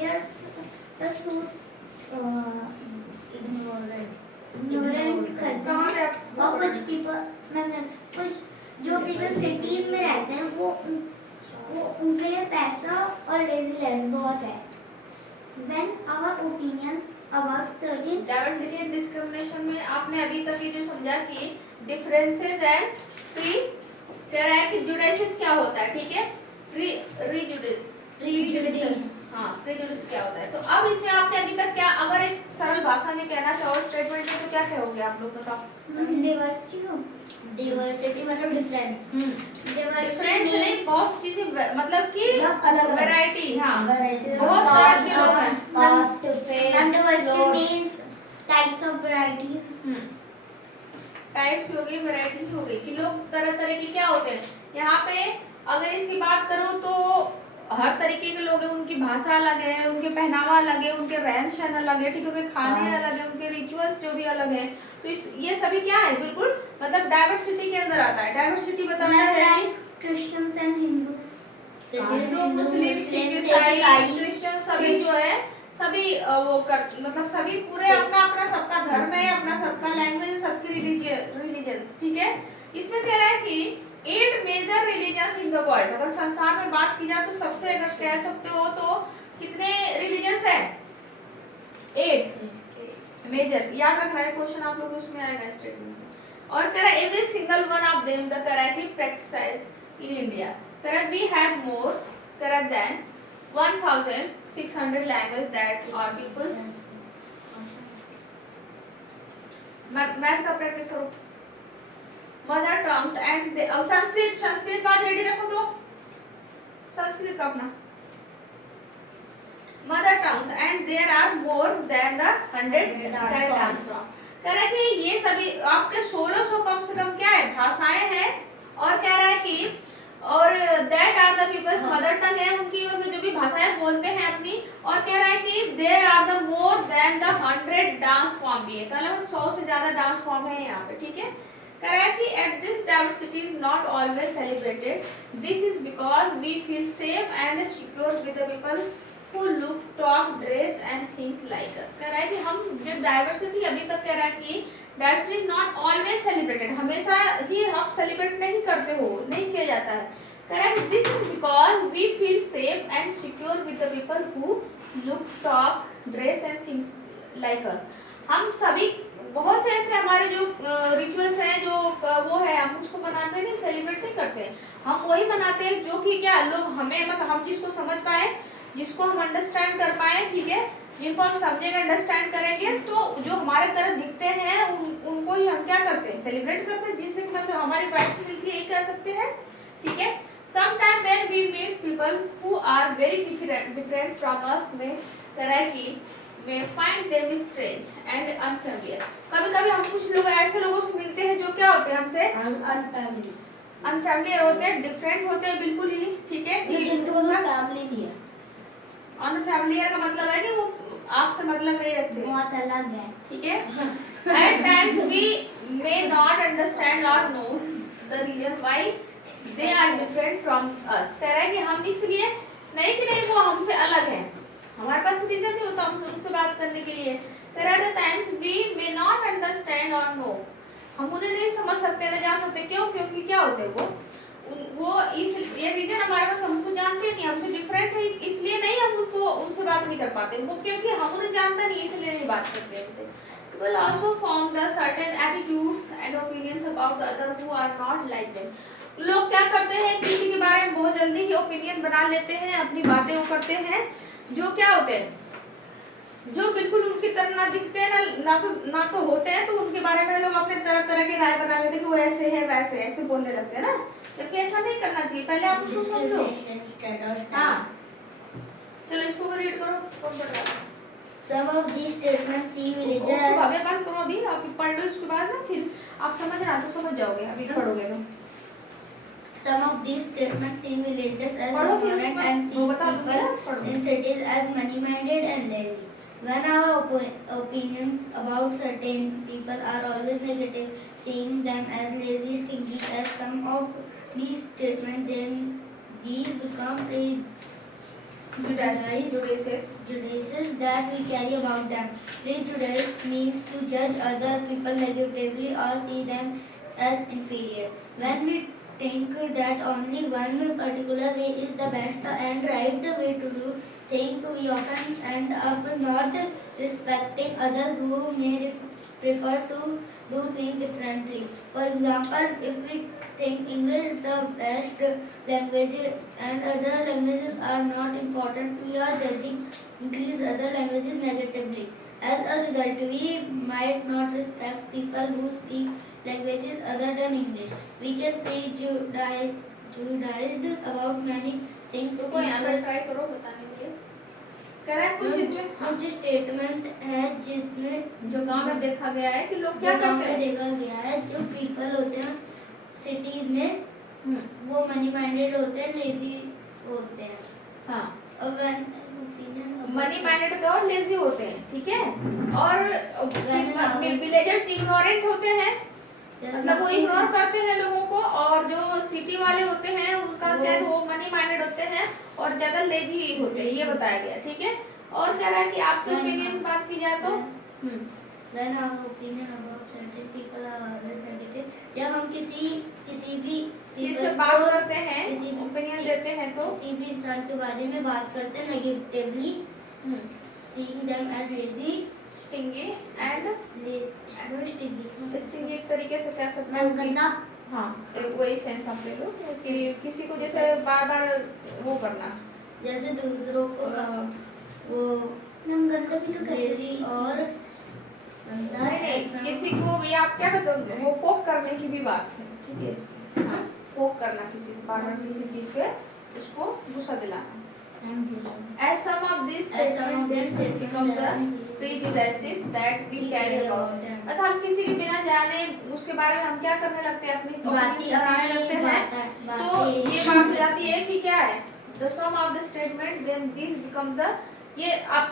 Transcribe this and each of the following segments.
just ignorant करते हैं और कुछ people मतलब कुछ जो people cities में रहते हैं वो उनके लिए पैसा और laziness बहुत है. When our opinions about certain diversity and discrimination में आपने अभी तक ये जो समझा कि डिफरेंसेस एंड कह रहा है कि जुडिस क्या होता है, ठीक है, प्रीजुडिस, हाँ प्रीजुडिस क्या होता है. तो अब इसमें आपने अभी तक क्या, अगर एक सरल भाषा में कहना चाहो स्टेटमेंट में तो क्या कहोगे आप लोग बताओ. diversity मतलब difference. डिफरेंस नहीं, बहुत चीजें मतलब कि अलग वैरायटी, हाँ variety बहुत तरह के लोग हैं. caste, face, diversity means types of varieties. Types हो गई, वैरायटीज हो गई कि लोग तरह तरह के क्या होते हैं. यहाँ पे अगर इसकी बात करो तो हर तरीके के लोग हैं, उनकी भाषा अलग है, उनके पहनावा अलग है, उनके रहन सहन अलग है, ठीक है, उनके खाने अलग है, उनके रिचुअल्स जो भी अलग है. तो ये सभी क्या है, बिल्कुल मतलब डाइवर्सिटी के अंदर आता है. डाइवर्सिटी बताता है Christians and Hindus. हिंदू, मुस्लिम, सिख, ईसाई, क्रिश्चियन सभी जो है सभी वो कर मतलब सभी पूरे अपना अपना सबका धर्म है, अपना सबका लैंग्वेज, सबकी रिलीजन्स, ठीक है. इसमें कह रहा है कि 8 major religions in the world. अगर संसार में बात की जाए तो सबसे अगर कह सकते हो तो कितने रिलीजन्स हैं, 8 मेजर. याद रखना है, क्वेश्चन आप लोगों को उसमें आएगा स्टेटमेंट. और कह रहा है every single one of them the कह रहा है कि प्रैक्टिसाइज्ड इन इंडिया. कह रहा है वी हैव मोर कह रहा than 1600 language that our peoples. Math का प्रैक्टिस करो. मदर टंग्स एंड संस्कृत बात रेडी रखो. तो संस्कृत का अपना mother tongues and there are more than the 100 dance form. कह रहा है कि ये सभी आपके 1600 कम से कम क्या है भाषाएं हैं. और कह रहा है कि और that are the peoples mother tongue है, उनकी मतलब जो भी भाषाएं बोलते हैं अपनी. और कह रहा है कि there are the more than the 100 dance form भी है. कह रहा है 100 से ज्यादा डांस फॉर्म है यहाँ पे, ठीक है. कह रहा है कि at this diversity is not always celebrated. This is because we feel safe and secure with the people who look, talk, dress and things like us. कह रहा है कि हम जो डाइवर्सिटी अभी तक कह रहा है कि डाइवर्सिटी नॉट ऑलवेज सेलिब्रेटेड, हमेशा ही हम सेलिब्रेट नहीं करते हो, नहीं किया जाता है. कह रहा है कि this is because we feel safe and secure with the people who look, talk, dress and things like us. हम सभी बहुत से ऐसे हमारे जो रिचुअल्स हैं जो वो है हम उसको मनाते नहीं, सेलिब्रेट नहीं करते हैं. हम वही मनाते हैं जो कि क्या लोग हमें मतलब हम जिसको समझ पाए, जिसको हम अंडरस्टैंड कर पाए, ठीक है, जिनको हम समझेंगे अंडरस्टैंड करेंगे. तो जो हमारे तरह दिखते हैं उनको ही हम क्या करते हैं सेलिब्रेट करते हैं, जिनसे मतलब हमारी वाइब से मिलती है, ये कह सकते हैं, ठीक है. Sometime when we meet people who are very different from us में कह रहा है कि we find them strange and unfamiliar. कभी कभी हम कुछ लोग ऐसे लोगों से मिलते हैं जो क्या होते हैं हमसे अनफैमिलियर होते हैं, डिफरेंट होते हैं बिल्कुल ही, ठीक है. जिनको फैमिली नहीं है. अनफैमिलियर का मतलब है कि वो आपसे मतलब नहीं रखते, बहुत अलग है, ठीक है. At times we may not understand और know the reason why they are different from us. कह रहा है कि हम इसलिए नहीं कि नहीं वो हमसे अलग है, हमारे पास रीजन नहीं होता हम उनसे बात करने के लिए. कह रहा है times we may not understand और नो, हम उन्हें नहीं समझ सकते, नहीं जान सकते. क्यों? क्योंकि क्या होते हैं वो इस ये रीजन हमारे पास, हम उनको जानते हैं कि हमसे डिफरेंट है, इसलिए नहीं हम उनको उनसे बात नहीं कर पाते. वो क्योंकि हम उन्हें जानते नहीं इसलिए नहीं बात करते हैं उनसे. People also form the certain attitudes and opinions about the other who are not like them. लोग क्या करते हैं किसी के बारे में बहुत जल्दी ही ओपिनियन बना लेते हैं, अपनी बातें वो करते हैं जो क्या होते हैं जो बिल्कुल उनकी तरह ना दिखते हैं ना तो होते हैं. तो उनके बारे में लोग अपने तरह तरह की राय बना लेते हैं कि वो ऐसे है वैसे ऐसे बोलने लगते हैं ना, जबकि ऐसा नहीं करना चाहिए. पहले आप उसको समझो. हाँ चलो इसको भी रीड करो. कौन पढ़ रहा है? Some of these statements see villages. उसको भावे बंद करो अभी, आप पढ़ लो इसके बाद ना फिर आप समझना तो समझ जाओगे, अभी पढ़ोगे तो. Some of these statements see villages as पढ़ो फिर ignorant and see people in cities as money-minded and lazy. When our opinions about certain people are always negative, seeing them as lazy, stingy, as some of these statements, then these become that we carry about them. Prejudice means to judge other people negatively or see them as inferior. When we think that only one particular way is the best and right way to do things, we often end up not respecting others who may prefer to do things differently. For example, if we think English is the best language and other languages are not important, we are judging these other languages negatively. As a result, we might not respect people who speak languages other than English. We get prejudiced about many things. तो कोई यहाँ पर try करो बताने के लिए। कह रहा है कुछ इसमें कुछ स्टेटमेंट है जिसमें जो गांव में देखा गया है कि लोग क्या करते हैं, देखा गया है जो पीपल होते हैं सिटीज में वो मनी माइंडेड होते हैं, लेजी होते हैं। हाँ, और मनी माइंडेड होते हैं और लेजी होते हैं, ठीक है। और विलेजर्स इग्नोरेंट होते हैं, मतलब वो इग्नोर करते हैं लोगों को, और जो सिटी वाले होते हैं उनका क्या है वो मनी माइंडेड होते हैं और ज्यादा लेजी होते हैं, ये बताया गया, ठीक है। और कह रहा है कि आपके ओपिनियन बात की जाए तो When our opinion about certain people are always negative, जब हम किसी भी चीज पे बात करते हैं, ओपिनियन देते हैं तो किसी भी इंसान के बारे में बात करते हैं negatively, seeing them as lazy, stingy and stingy एक तरीके से कह सकते हैं गंदा। हाँ, वही सेंस आप ले लो कि किसी को जैसे बार बार वो करना, जैसे दूसरों को वो हम गंदा भी तो कहते हैं और गंदा किसी को भी आप क्या कहते हो, वो पोक करने की भी बात है, ठीक है इसकी। हाँ, पोक करना किसी को बार बार किसी चीज पे उसको गुस्सा दिलाना। As some of these statements become the prejudices that we carry about them. अतः हम किसी के बिना जाने उसके बारे में हम क्या करने लगते हैं, अपनी बनाने लगते हैं। तो ये बात हो जाती है कि क्या है, the sum of the statement then these become the, ये आप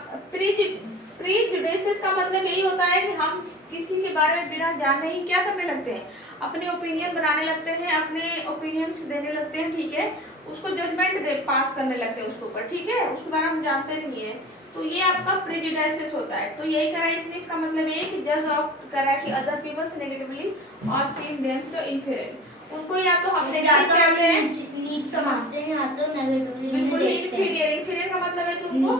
prejudices का मतलब यही होता है कि हम किसी के बारे में बिना जाने ही क्या करने लगते हैं, अपने ओपिनियन बनाने लगते हैं, अपने ओपिनियंस देने लगते हैं, ठीक है। उसको जजमेंट दे पास करने लगते हैं उसके ऊपर, ठीक है, उसके बारे में हम जानते नहीं है। तो ये आपका प्रेजुडिसेस होता है। तो यही करा इसमें, इसका मतलब ये कि जज ऑफ करा कि अदर पीपल्स नेगेटिवली और सीन देम टू इन्फीरियर, उनको या तो हम नेगेटिव कहते हैं, नीच समझते हैं, या तो नेगेटिवली बिल्कुल इन्फीरियर। इन्फीरियर का मतलब है कि उनको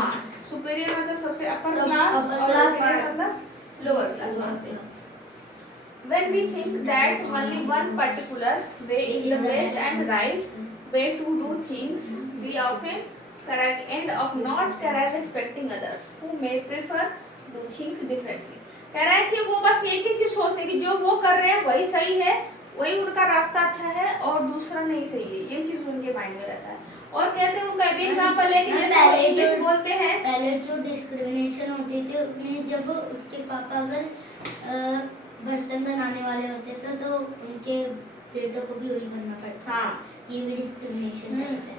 हाँ, सुपीरियर मतलब सबसे अपर क्लास और इन्फीरियर मतलब लोअर क्लास मानते हैं। When we think that only one particular way is the best and right way to do things, we often end up not respecting others who may prefer do things differently. कह रहा है कि वो बस एक ही चीज सोचते हैं कि जो वो कर रहे हैं वही सही है, वही उनका रास्ता अच्छा है और दूसरा नहीं सही है, ये चीज उनके माइंड में रहता है। और कहते हैं उनका भी एग्जांपल है कि जैसे वो इंग्लिश बोलते हैं, पहले जो डिस्क्रिमिनेशन होती थी उसमें जब उसके पापा अगर बर्तन बनाने वाले होते थे तो उनके बेटों को भी वही बनना पड़ता। हाँ, ये भी डिस्क्रिमिनेशन है।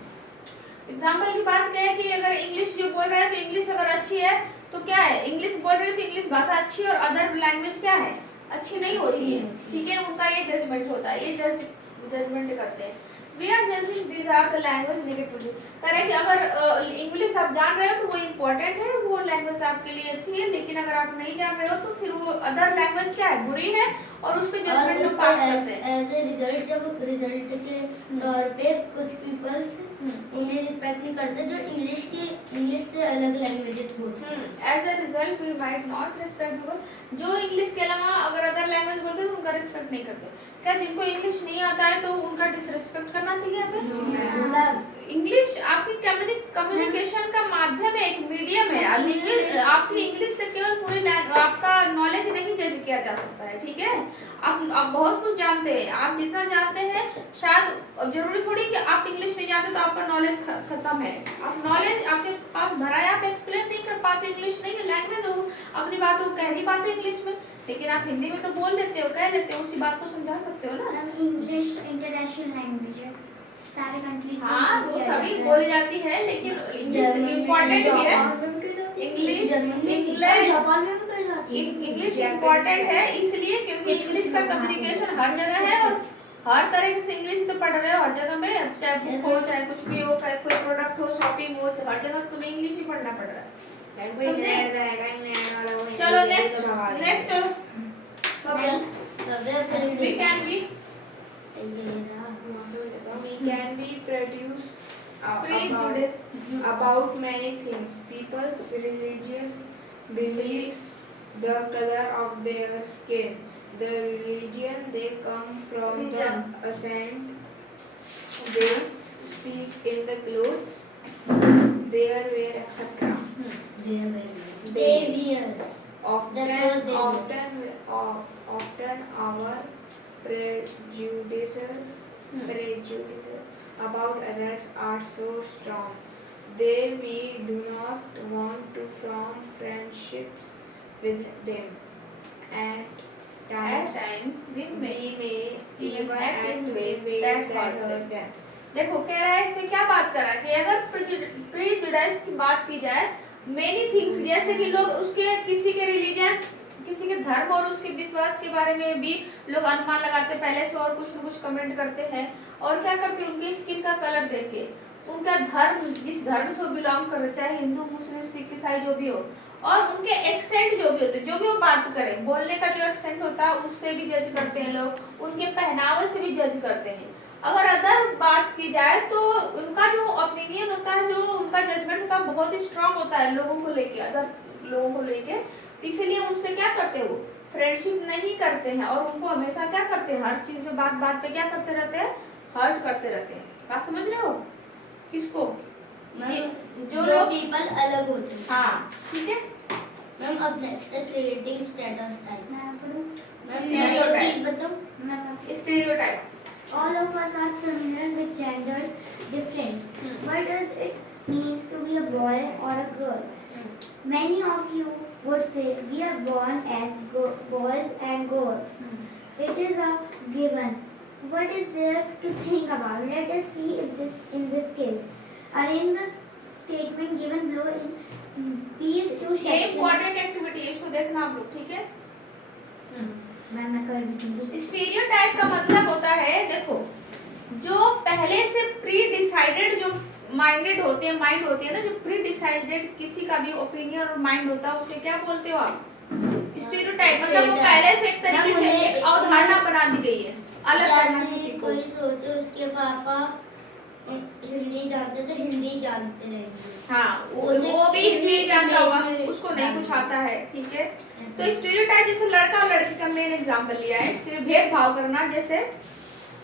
एग्जाम्पल की बात क्या है कि अगर इंग्लिश जो बोल रहे हैं तो इंग्लिश अगर अच्छी है तो क्या है, इंग्लिश बोल रहे हैं तो इंग्लिश भाषा अच्छी है और अदर लैंग्वेज क्या है, अच्छी नहीं होती है, ठीक है। उनका ये जजमेंट होता है, ये जजमेंट करते हैं। We are judging these are the language negatively. कह रहे कि अगर इंग्लिश आप जान रहे हो तो वो इम्पोर्टेंट है, वो लैंग्वेज आपके लिए अच्छी है, लेकिन अगर आप नहीं जान रहे हो तो फिर वो अदर लैंग्वेज क्या है, बुरी है और उस पे जजमेंट लोग पास करते हैं। एज ए रिजल्ट, जब रिजल्ट के तौर पे कुछ पीपल्स उन्हें रिस्पेक्ट नहीं करते जो इंग्लिश से अलग लैंग्वेजेस बोलते हैं। As a result we might not respect, जो इंग्लिश के अलावा अगर अदर लैंग्वेज बोलते हैं तो उनका रिस्पेक्ट नहीं करते। क्या जिनको इंग्लिश नहीं आता है तो उनका डिसरिस्पेक्ट करना चाहिए हमें? इंग्लिश आपकी कम्युनिकेशन का माध्यम है, एक मीडियम है। आपकी इंग्लिश से केवल पूरी आपका नॉलेज नहीं जज किया जा सकता है, ठीक है। आप बहुत कुछ जानते हैं, आप जितना जानते हैं शायद जरूरी थोड़ी कि आप इंग्लिश नहीं जानते तो आपका नॉलेज खत्म है। आप नॉलेज आपके पास भरा है, आप एक्सप्लेन नहीं कर पाते, इंग्लिश नहीं है लैंग्वेज, हो अपनी बात को कह नहीं पाते इंग्लिश में, लेकिन आप हिंदी में तो बोल लेते हो, कह लेते हो, उसी बात को समझा सकते हो ना। इंग्लिश इंटरनेशनल लैंग्वेज है, सारे कंट्रीज में हाँ वो सभी बोली जाती है, लेकिन इंग्लिश इम्पोर्टेंट भी है। इंग्लिश जापान में भी कही जाती है। इंग्लिश इम्पोर्टेंट है इसलिए क्योंकि इंग्लिश का कम्युनिकेशन हर जगह है और हर तरह से इंग्लिश तो पढ़ रहे हो हर जगह में, चाहे बुक हो चाहे कुछ भी हो, चाहे कोई प्रोडक्ट हो, शॉपिंग हो, हर जगह तुम्हें इंग्लिश ही पढ़ना पड़ रहा है। चलो नेक्स्ट चलो we can be We can be produced prejudice about many things. People's religious beliefs, the color of their skin, the religion they come from, the accent they speak, in the clothes they wear, etc. They wear. Often our prejudices about others are so strong. We do not want to form friendships with them. At times we may even act in ways that hurt them. देखो कह रहा है इसमें क्या बात कर रहा है कि अगर प्रीजुडाइज की बात की जाए मेनी थिंग्स जैसे कि लोग उसके किसी के रिलीजियस किसी के धर्म और उसके विश्वास के बारे में भी लोग अनुमान लगाते पहले से और कुछ न कुछ कमेंट करते हैं और क्या करते हैं उनकी स्किन का कलर देख के उनका धर्म जिस धर्म से वो बिलोंग कर रहे चाहे हिंदू मुस्लिम सिख ईसाई जो भी हो और उनके एक्सेंट जो भी होते जो भी वो बात करें बोलने का जो एक्सेंट होता है उससे भी जज करते हैं लोग उनके पहनावे से भी जज करते हैं अगर अदर बात की जाए तो उनका जो ओपिनियन होता है जो उनका जजमेंट होता है बहुत ही स्ट्रांग होता है लोगों को लेके अदर लोगों को लेके इसीलिए उनसे क्या करते हैं वो फ्रेंडशिप नहीं करते हैं और उनको हमेशा क्या करते हैं हर चीज में बात बात पे क्या करते रहते हैं हर्ट करते रहते हैं बात समझ रहे हो किसको जो लोग पीपल अलग होते हैं हाँ ठीक है मैम अब नेक्स्ट है क्रिएटिंग स्टेरियोटाइप मैं Stereotype. बताऊं stereotype all of us are familiar with genders difference what does it means to be a boy or a girl many of you would say we are born as boys and girls it is a given what is there to think about let us see if this in this case arrange the statement given below in these two ये sections important activity है इसको देखना आप लोग ठीक है मैं कर दूंगी स्टीरियोटाइप का मतलब होता है देखो जो पहले से प्री डिसाइडेड जो माइंड होती है ना जो प्री डिसाइडेड किसी का भी ओपिनियन और माइंड होता है उसे क्या बोलते हो आप स्टीरियोटाइप मतलब वो पहले से एक तरीके से एक अवधारणा बना दी गई है अलग करना जैसे किसी को कोई सोचे उसके पापा हिंदी जानते तो हिंदी जानते रहेंगे हाँ वो भी हिंदी जानता होगा उसको नहीं कुछ आता है ठीक है तो स्टीरियोटाइप जैसे लड़का और लड़की का मेन एग्जांपल लिया है भेदभाव करना जैसे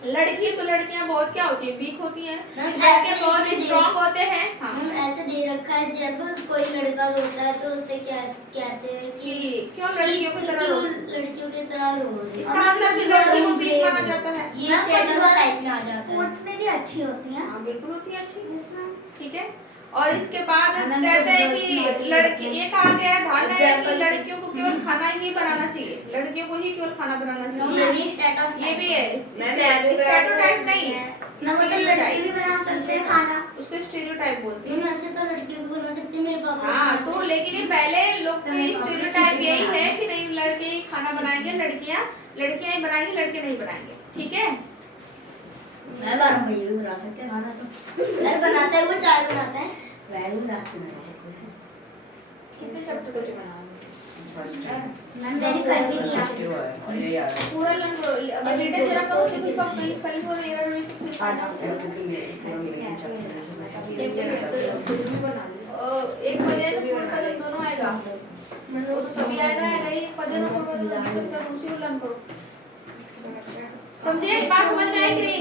लड़की तो लड़कियां बहुत क्या होती है वीक होती हैं लड़के बहुत स्ट्रांग होते हैं हाँ हम ऐसे दे रखा है जब कोई लड़का रोता है तो उसे क्या कहते हैं कि क्यों लड़कियों की तरह रो लड़कियों की तरह रो रही है। इसका मतलब कि लड़की को वीक माना जाता है ये स्टेरियोटाइप में आ जाता है स्पोर्ट्स में भी अच्छी होती हैं हाँ बिल्कुल होती है अच्छी ठीक है और इसके बाद कहते हैं कि लड़की ये कहा गया है धारणा है कि लड़कियों को केवल खाना ही बनाना चाहिए लड़कियों को ही केवल खाना बनाना चाहिए ये भी है स्टेरियोटाइप नहीं है ना मतलब लड़के भी बना सकते हैं खाना उसको स्टीरियोटाइप बोलते हैं वैसे तो लड़कियों भी बना सकते हैं मेरे पापा हाँ तो लेकिन ये पहले लोग के स्टीरियोटाइप यही है कि नहीं लड़के ही खाना बनाएंगे लड़कियां ही बनाएंगी लड़के नहीं बनाएंगे ठीक है मैं बार में ये भी बना सकते हैं खाना तो घर बनाता है वो चाय बनाता है मैं भी बना सकते हैं कितने चैप्टर कुछ मैंने कर भी दिया पूरा लर्न करो अगर रीडर जरा करो तो कुछ बात नहीं फाइल को एरर हुई तो फिर एक वजह से पूरा कलम दोनों आएगा वो तो सभी आएगा एक वजह ना पूरा दूसरी को लर्न करो समझे बात समझ में आई कि नहीं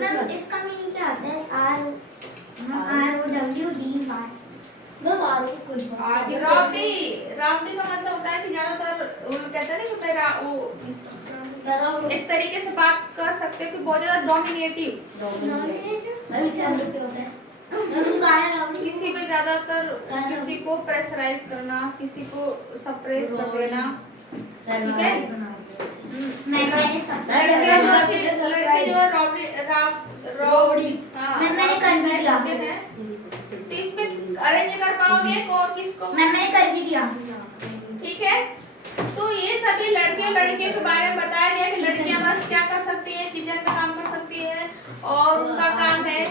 मैम इसका मीनिंग क्या आता है ROWDY मैम रॉबडी का मतलब होता है कि ज्यादातर वो कहते हैं ना कि तेरा वो एक तरीके से बात कर सकते हो कि बहुत ज्यादा डोमिनेटिव किसी पे ज्यादातर किसी को प्रेशराइज करना किसी को सप्रेस कर देना ठीक है लड़के जो रॉबडी हाँ मैंने कर भी दिया तो इसमें अरेंज कर पाओगे और किसको मैंने कर भी दिया ठीक है तो ये सभी लड़के और लड़कियों के बारे में बताया गया कि लड़कियां बस क्या कर सकती हैं, किचन में काम कर सकती है और उनका काम है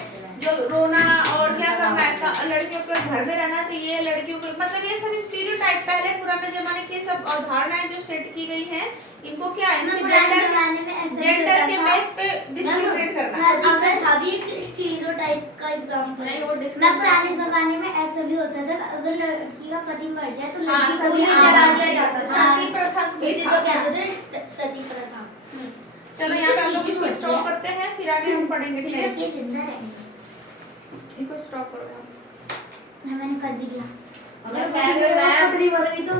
जो रोना और क्या करना है, लड़कियों को घर में रहना चाहिए, लड़कियों को मतलब ये सभी स्टीरियोटाइप पहले पुराने जमाने की सब अवधारणाएं जो सेट की गई हैं, इनको क्या है पुराने जमाने में ऐसा भी जेंडर होता के था। बेस पे डिस्क्रिमिनेट करना। अगर था भी एक स्टीरियोटाइप्स का एग्जांपल नहीं वो मैं पुराने जमाने में ऐसा भी होता था, अगर लड़की का पति मर जाए तो हाँ, लड़की को सती भी जला दिया जाता था। सती प्रथा भी इसी था। को कहते थे सती प्रथा। चलो यहाँ पे हम लोग इसको स्टॉप करते हैं, फिर आगे हम पढ़ेंगे, ठीक है? लड़की जिंदा रहेंगी। इसको स्टॉप करो। मैंने कर भी दिया। अगर मैं खुद नहीं मर गई तो